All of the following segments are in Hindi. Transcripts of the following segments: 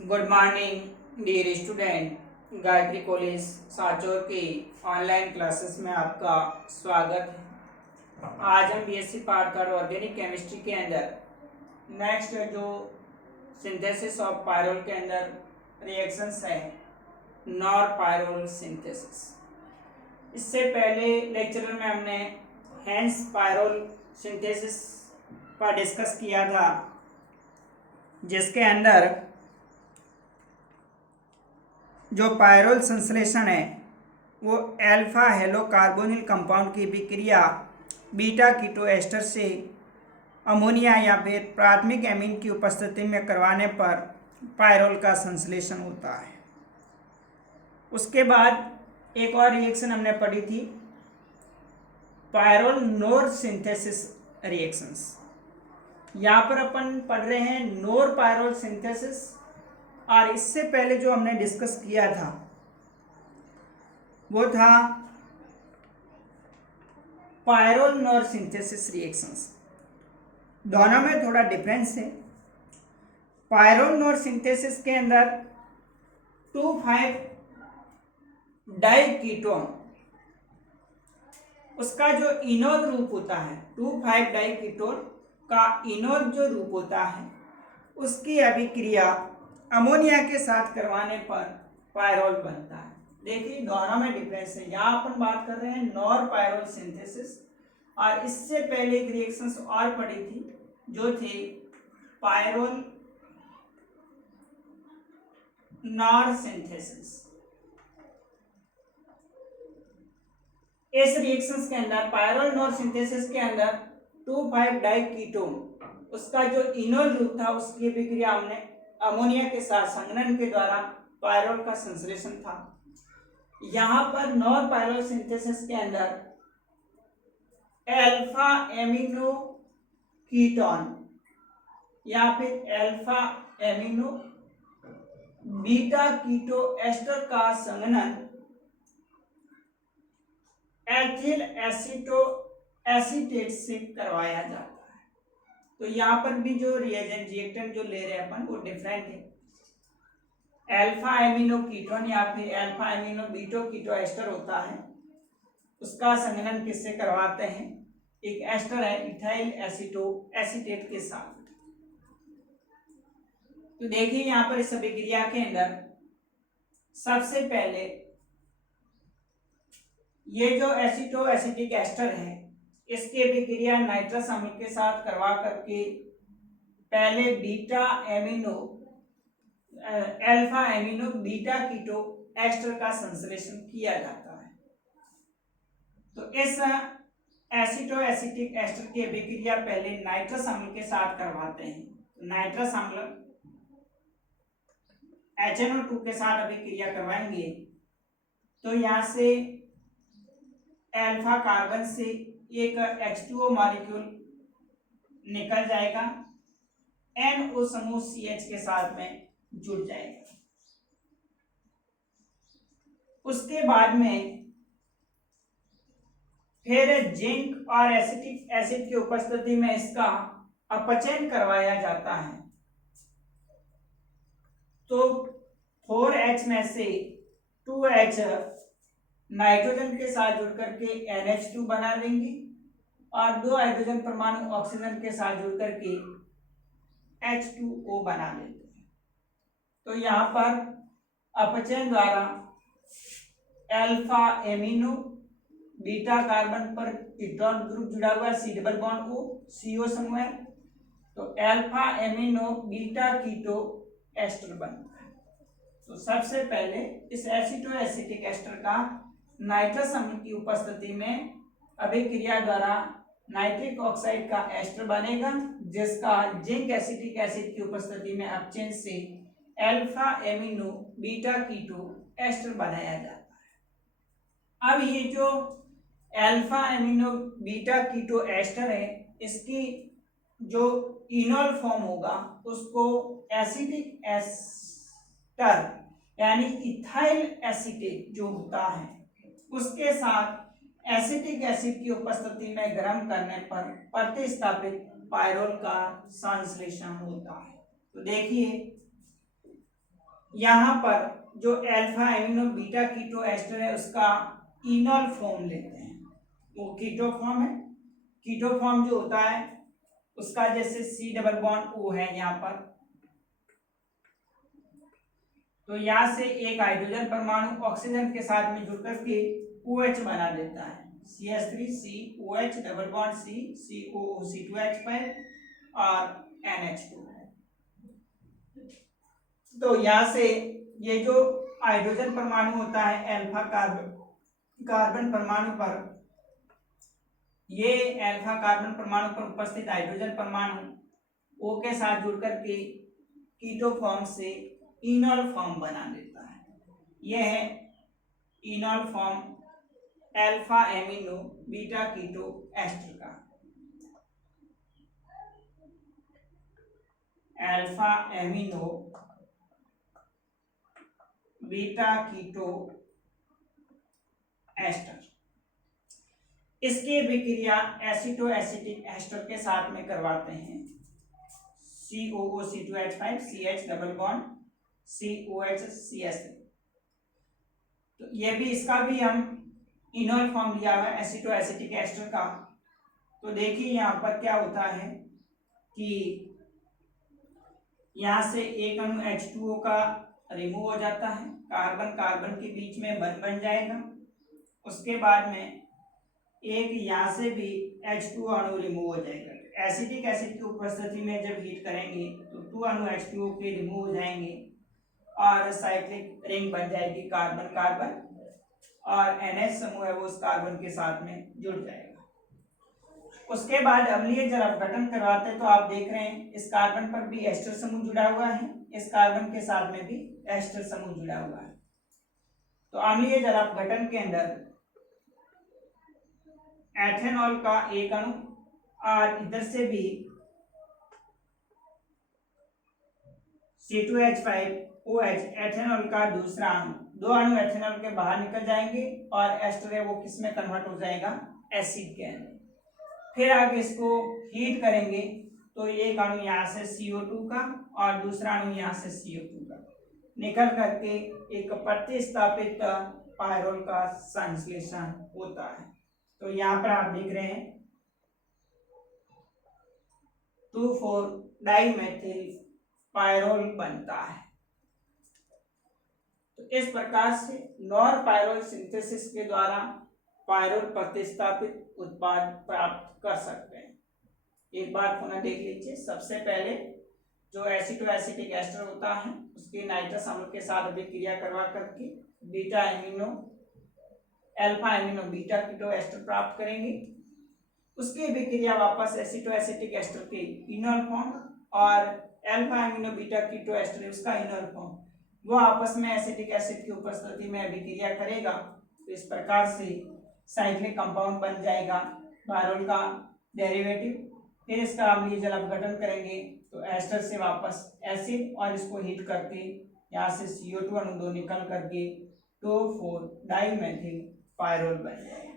Good morning dear student. Gayatri college Sanchore के ऑनलाइन क्लासेस में आपका स्वागत है। आज हम BSc part third organic chemistry के अंदर नेक्स्ट जो सिंथेसिस ऑफ पायरोल के अंदर रिएक्शंस है नॉर पायरोल सिंथेसिस। इससे पहले लेक्चर में हमने हेंस पायरोल सिंथेसिस का डिस्कस किया था, जिसके अंदर जो पायरोल संश्लेषण है वो अल्फा हेलो कार्बोनिल कंपाउंड की विक्रिया बीटा कीटो एस्टर से अमोनिया या फिर प्राथमिक एमीन की उपस्थिति में करवाने पर पायरोल का संश्लेषण होता है। उसके बाद एक और रिएक्शन हमने पढ़ी थी, पायरोल नोर सिंथेसिस रिएक्शंस। यहाँ पर अपन पढ़ रहे हैं नोर पायरोल सिंथेसिस, और इससे पहले जो हमने डिस्कस किया था वो था पायरोल नोर सिंथेसिस रिएक्शंस। दोनों में थोड़ा डिफरेंस है। पायरोल नोर सिंथेसिस के अंदर 2,5 डाइकीटोन, उसका जो इनोल रूप होता है 2,5 डाइकीटोन का इनोल जो रूप होता है उसकी अभिक्रिया अमोनिया के साथ करवाने पर पायरोल बनता है। देखिए दोनों में डिफरेंस है। यहाँ अपन बात कर रहे हैं नॉर पायरोल सिंथेसिस, और इससे पहले एक रिएक्शंस और पड़ी थी जो थे पायरोल नॉर सिंथेसिस। इस रिएक्शंस के अंदर पायरोल नॉर सिंथेसिस के अंदर 2,5 डाइकीटोन, उसका जो इनोल रूप था उसकी अभिक्रिया हमने अमोनिया के साथ संघनन के द्वारा पायरोल का संश्लेषण था। यहाँ पर नॉर पायरोल सिंथेसिस के अंदर अल्फा एमिनो कीटोन या फिर alpha amino beta keto ester का संघनन एथिल एसीटो एसीटेट से करवाया जाता है। तो यहाँ पर भी जो रिएक्टेंट जो ले रहे हैं अपन वो डिफरेंट है। अल्फा एमिनो कीटोन या फिर अल्फा एमिनो बीटो कीटो एस्टर होता है, उसका संघनन किससे करवाते हैं? एक एस्टर है इथाइल एसीटो एसीटेट के साथ। तो देखिए यहाँ पर इस अभिक्रिया के अंदर सबसे पहले ये जो एसीटो एसिटिक एस्टर है इसकी अभिक्रिया नाइट्रस अम्ल के साथ करवा करके पहले beta amino alpha amino beta keto ester का संश्लेषण किया जाता है। तो इस एसीटो एसिटिक एस्टर की अभिक्रिया पहले नाइट्रस अम्ल के साथ करवाते हैं। नाइट्रस अम्ल HNO2 के साथ अभिक्रिया करवाएंगे तो यहाँ से अल्फा कार्बन से एक H2O मॉलिक्यूल निकल जाएगा, NO समूह CH के साथ में जुड़ जाएगा। उसके बाद में फिर जिंक और एसिटिक एसिड की उपस्थिति में इसका अपचयन करवाया जाता है। तो 4H में से 2H नाइट्रोजन के साथ जुड़ करके NH2 बना लेंगे और 2 हाइड्रोजन परमाणु ऑक्सीजन के साथ जुड़ करके H2O बना लेते हैं। तो यहाँ पर अपचयन द्वारा अल्फा एमिनो बीटा कार्बन पर कीटोन ग्रुप जुड़ा हुआ है, C double bond O CO समूह है, तो alpha amino beta keto ester बनता है। तो सबसे पहले इस एसिटो एसिटिक एस्टर का नाइट्रस अम्ल की उपस्थिति में अभिक्रिया द्वारा नाइट्रिक ऑक्साइड का एस्टर बनेगा, जिसका जिंक एसिटिक एसिड की उपस्थिति में अपचयन से alpha amino beta keto ester बनाया जाता है। अब ये जो alpha amino beta keto ester है इसकी जो इनोल फॉर्म होगा उसको एसिटिक एस्टर यानी इथाइल एसीटेट जो होता है उसके साथ एसिटिक एसिड की उपस्थिति में गर्म करने पर प्रतिस्थापित पायरोल का संश्लेषण होता है। तो देखिए यहाँ पर जो alpha amino beta keto ester है उसका इनॉल फॉर्म लेते हैं, वो कीटो फॉर्म है। कीटो फॉर्म जो होता है उसका जैसे C डबल बॉन्ड O है यहाँ पर, तो यहाँ से एक हाइड्रोजन परमाणु ऑक्सीजन के साथ में जुड़कर के OH बना देता है, CH3COH double bond C COOC2H5 और NH2। तो यहाँ से ये जो हाइड्रोजन परमाणु होता है अल्फा कार्बन परमाणु पर, ये अल्फा कार्बन परमाणु पर उपस्थित हाइड्रोजन परमाणु O के साथ जुड़कर के कीटो फॉर्म से इनॉल फॉर्म बना देता है। यह है enol form alpha amino beta keto ester का। Alpha amino beta keto ester, इसकी विक्रिया एसिटो एसिटिक एस्टर के साथ में करवाते हैं, COOC2H5 CH double bond COH CH3। तो ये भी, इसका भी हम इनॉल फॉर्म लिया हुआ है एसिटो एसिटिक एस्टर का। तो देखिए यहाँ पर क्या होता है कि यहाँ से एक अणु H2O का रिमूव हो जाता है, कार्बन कार्बन के बीच में बन जाएगा। उसके बाद में एक यहाँ से भी H2O अणु रिमूव हो जाएगा। एसिटिक एसिड की उपस्थिति में जब हीट करेंगे तो 2 अणु H2O के रिमूव हो जाएंगे और साइक्लिक रिंग बन जाएगी कार्बन कार्बन, और NH समूह है वो उस कार्बन के साथ में जुड़ जाएगा। उसके बाद अम्लीय जल अपघटन करवाते तो आप देख रहे हैं इस कार्बन पर भी एस्टर समूह जुड़ा हुआ है, इस कार्बन के साथ में भी एस्टर समूह जुड़ा हुआ है। तो अम्लीय जल अपघटन के अंदर एथेनॉल का एक अणु और इधर से भी C2H5OH एथेनॉल का दूसरा अणु, 2 अणु एथेनॉल के बाहर निकल जाएंगे और एस्टर है वो किस में कन्वर्ट हो जाएगा, एसिड के अंदर। फिर आगे इसको हीट करेंगे तो एक अणु यहाँ से CO2 का और दूसरा अणु यहाँ से CO2 का निकल करके एक प्रतिस्थापित पायरोल का संश्लेषण होता है। तो यहाँ पर आप देख रहे हैं 2,4-डाइमेथिल पायरोल बनता है। तो इस प्रकार से नॉर पायरोल सिंथेसिस के द्वारा पायरोल प्रतिस्थापित उत्पाद प्राप्त कर सकते हैं। एक बार पुनः देख लीजिए, सबसे पहले जो एसिटो एसिटिक एस्टर होता है उसके नाइट्रस अम्ल के साथ अभिक्रिया करवा करके beta amino alpha amino beta keto ester प्राप्त करेंगे। उसकी अभिक्रिया वापस एसिटो एसिटिक एस्टर के इनॉल फॉर्म और alpha amino beta keto ester उसका इनॉल फॉर्म, वो आपस में एसिटिक एसिड की उपस्थिति में अभिक्रिया करेगा। तो इस प्रकार से साइक्लिक कंपाउंड बन जाएगा पायरोल का डेरिवेटिव। फिर इसका अम्लीय जल अपघटन करेंगे तो एस्टर से वापस एसिड और इसको हीट करके यहाँ से CO2 अणु 2 निकल करके 2,4-डाइमेथिल पायरोल बन जाएगा।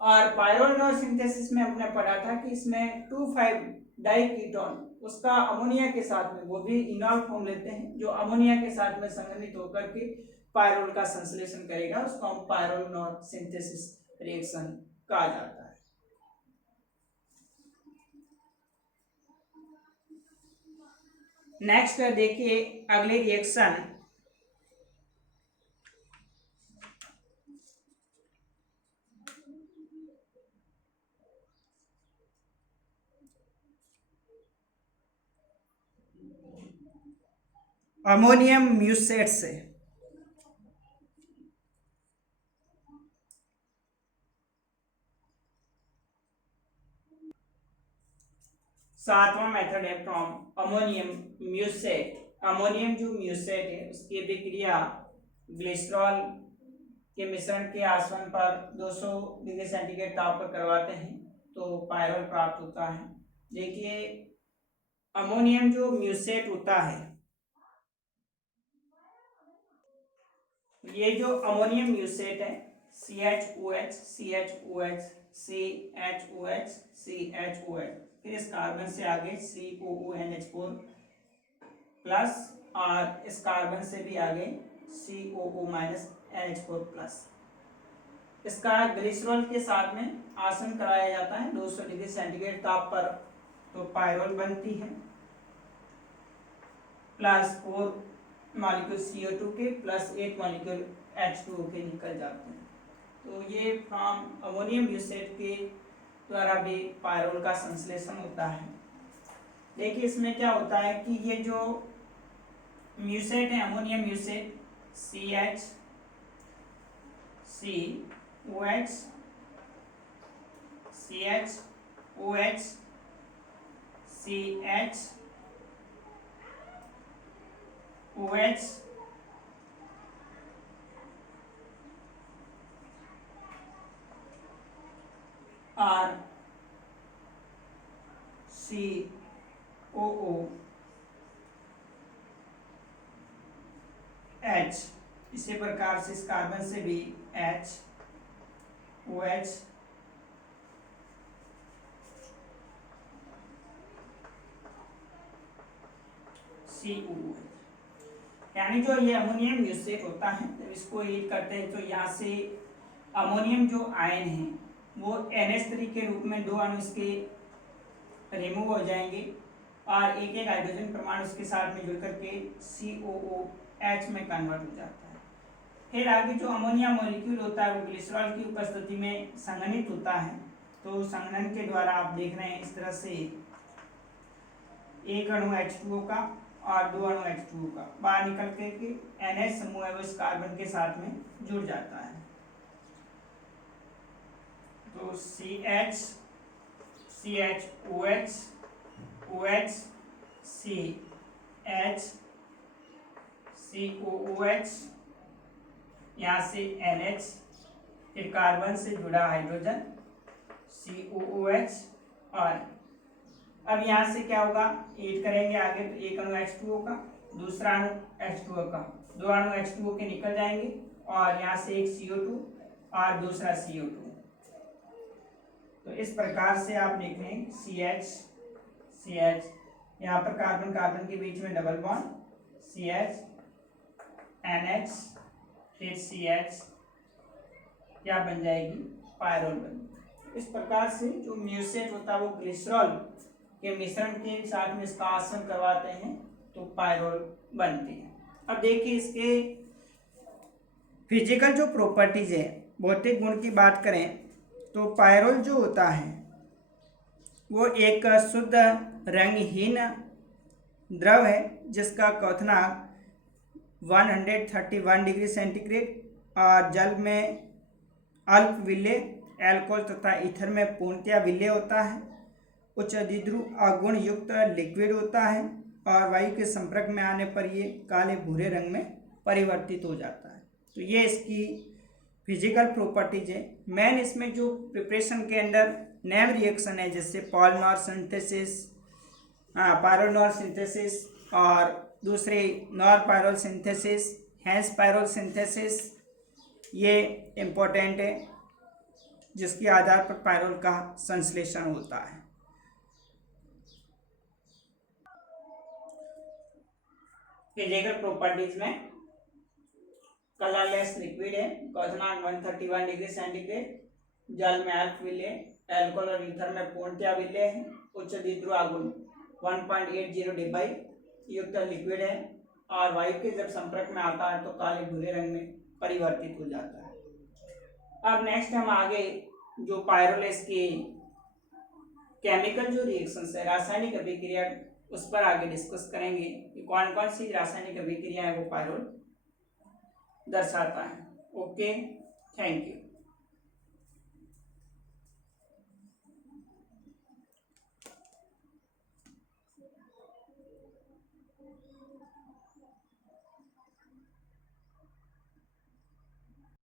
और पायरोल सिंथेसिस में हमने पढ़ा था कि इसमें 2,5-डाइकीटोन उसका अमोनिया के साथ में वो भी इनॉल फॉर्म लेते हैं, जो अमोनिया के साथ में संघनित होकर के पायरोल का संश्लेषण करेगा, उसको हम पायरोल सिंथेसिस रिएक्शन कहा जाता है। नेक्स्ट देखिए अगले रिएक्शन, अमोनियम म्यूसेट से। सातवां मेथड है फ्रॉम अमोनियम म्यूसेट। अमोनियम जो म्यूसेट है उसकी अभिक्रिया ग्लिसरॉल के मिश्रण के आसवन पर 200 डिग्री सेंटीग्रेड ताप पर करवाते हैं तो पायरोल प्राप्त होता है। देखिए अमोनियम जो म्यूसेट होता है, ये जो अमोनियम म्यूसेट है CHOH CHOH CHOH CHOH, फिर इस कार्बन से आगे COONH4 प्लस और इस कार्बन से भी आगे COO माइनस NH4 प्लस। इसका ग्लिसरॉल के साथ में आसन कराया जाता है 200 डिग्री सेंटीग्रेड ताप पर, तो पायरोल बनती है प्लस 4 मॉलिक्यूल CO2 के प्लस 8 मॉलिक्यूल H2O के निकल जाते हैं। तो ये फ्रॉम अमोनियम म्यूसेट के द्वारा भी पायरोल का संश्लेषण होता है। देखिए इसमें क्या होता है कि ये जो म्यूसेट है ammonium म्यूसेट CH COH CH OH CH OH और COO H, इसी प्रकार से इस कार्बन से भी H OH COOH, यानी जो ये अमोनियम म्यूसेट होता है जब इसको हीट करते हैं तो यहाँ से अमोनियम जो आयन है वो NH3 के रूप में 2 अणु इसके रिमूव हो जाएंगे और एक एक हाइड्रोजन परमाणु उसके साथ में जुड़ करके COOH में कन्वर्ट हो जाता है। फिर आगे जो अमोनिया मॉलिक्यूल होता है वो ग्लिसरॉल की उपस्थिति में संघनित होता है। तो संघनन के द्वारा आप देख रहे हैं इस तरह से एक अणु H2O का और 2 अणु H2O का बाहर निकल के NH समूह है वो इस कार्बन के साथ में जुड़ जाता है। तो CH CH OH OH CH COOH, यहाँ से NH, फिर कार्बन से जुड़ा हाइड्रोजन COOH, और अब यहाँ से क्या होगा ऐड करेंगे आगे तो एक अणु H2O का दूसरा अणु H2O का, 2 अणु H2O के निकल जाएंगे और यहाँ से एक CO2 और दूसरा CO2। तो इस प्रकार से आप देख रहे हैं CH CH, यहाँ पर कार्बन कार्बन के बीच में डबल बॉन्ड CH NH फिर CH, क्या बन जाएगी पायरोल बन। इस प्रकार से जो म्यूसेट होता है वो ग्लिसरॉल के मिश्रण के साथ में इसका आसन करवाते हैं तो पायरोल बनती है। अब देखिए इसके फिजिकल जो प्रॉपर्टीज है, भौतिक गुण की बात करें तो पायरोल जो होता है वो एक शुद्ध रंगहीन द्रव है जिसका क्वथनांक 131 डिग्री सेंटीग्रेड और जल में अल्प विलेय, अल्कोहल तथा ईथर में पूर्णतया विलेय होता है। उच्च द्विध्रुव अगुण युक्त लिक्विड होता है और वायु के संपर्क में आने पर ये काले भूरे रंग में परिवर्तित हो जाता है। तो ये इसकी फिजिकल प्रॉपर्टीज है। मेन इसमें जो प्रिपरेशन के अंदर नेम रिएक्शन है जैसे पॉलीमर सिंथेसिस, पायरोनॉल सिंथेसिस और दूसरे Knorr pyrrole synthesis, Hantzsch pyrrole synthesis, ये इम्पोर्टेंट है जिसके आधार पर पायरोल का संश्लेषण होता है। फिजिकल प्रॉपर्टीज में कलरलेस लिक्विड है, क्वथनांक 131 डिग्री सेंटीग्रेड, जल में अल्प विलेय, अल्कोहल और ईथर में पूर्णतया विलेय है, उच्च द्विध्रुव आघूर्ण 1.80 डिबाई युक्त लिक्विड है और वायु के जब संपर्क में आता है तो काले भूरे रंग में परिवर्तित हो जाता है। अब नेक्स्ट हम आगे जो पायरोलेस की केमिकल जो रिएक्शंस है, रासायनिक अभिक्रिया, उस पर आगे डिस्कस करेंगे कि कौन कौन सी रासायनिक अभिक्रिया है वो पायरोल दर्शाता है। Okay, thank you.